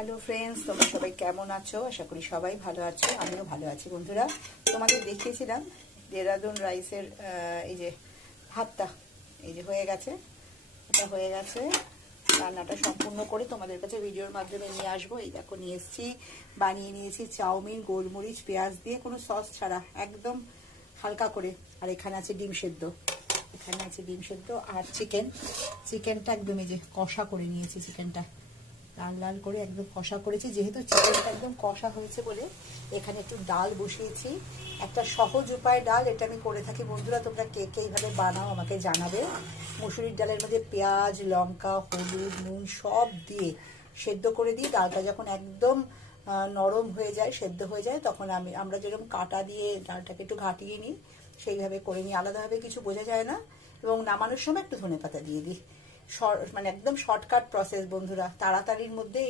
Hello friends, তোমরা সবাই কেমন আছো? আশা করি সবাই ভালো আছো। আমিও ভালো আছি বন্ধুরা। তোমাদের দেখিয়েছিলাম দেরাদুন রাইসের এই যে ভাতটা এই যে হয়ে গেছে, এটা হয়ে গেছে। রান্নাটা সম্পূর্ণ করে তোমাদের কাছে ভিডিওর মাধ্যমে নিয়ে আসবো। এই দেখো নিয়ে এসেছি, বানিয়ে নিয়েছি চাউমিন গোলমরিচ পেঁয়াজ দিয়ে, কোনো সস ছাড়া, একদম হালকা করে। আর এখানে আছে ডিম সেদ্ধ, এখানে আছে ডিম সেদ্ধ আর চিকেনটা একদম এই যে কষা করে নিয়েছি। চিকেনটা লাল লাল করে একদম কষা করেছি, যেহেতু চিকেনটা একদম কষা হয়েছে বলে এখানে একটু ডাল বসিয়েছি। একটা সহজ উপায় ডাল, এটা আমি করে থাকি বন্ধুরা। তোমরা কে কে এইভাবে বানাও আমাকে জানাবে। মুসুরির ডালের মধ্যে পেঁয়াজ লঙ্কা হলুদ নুন সব দিয়ে সেদ্ধ করে দিই। ডালটা যখন একদম নরম হয়ে যায়, সেদ্ধ হয়ে যায়, তখন আমরা যেরকম কাটা দিয়ে ডালটাকে একটু ঘাটিয়ে নিই, সেইভাবে করে নিই। আলাদাভাবে কিছু বোঝা যায় না। এবং নামানোর সময় একটু ধনেপাতা দিয়ে দিই। মানে একদম শর্টকাট প্রসেস বন্ধুরা, তাড়াতাড়ির মধ্যে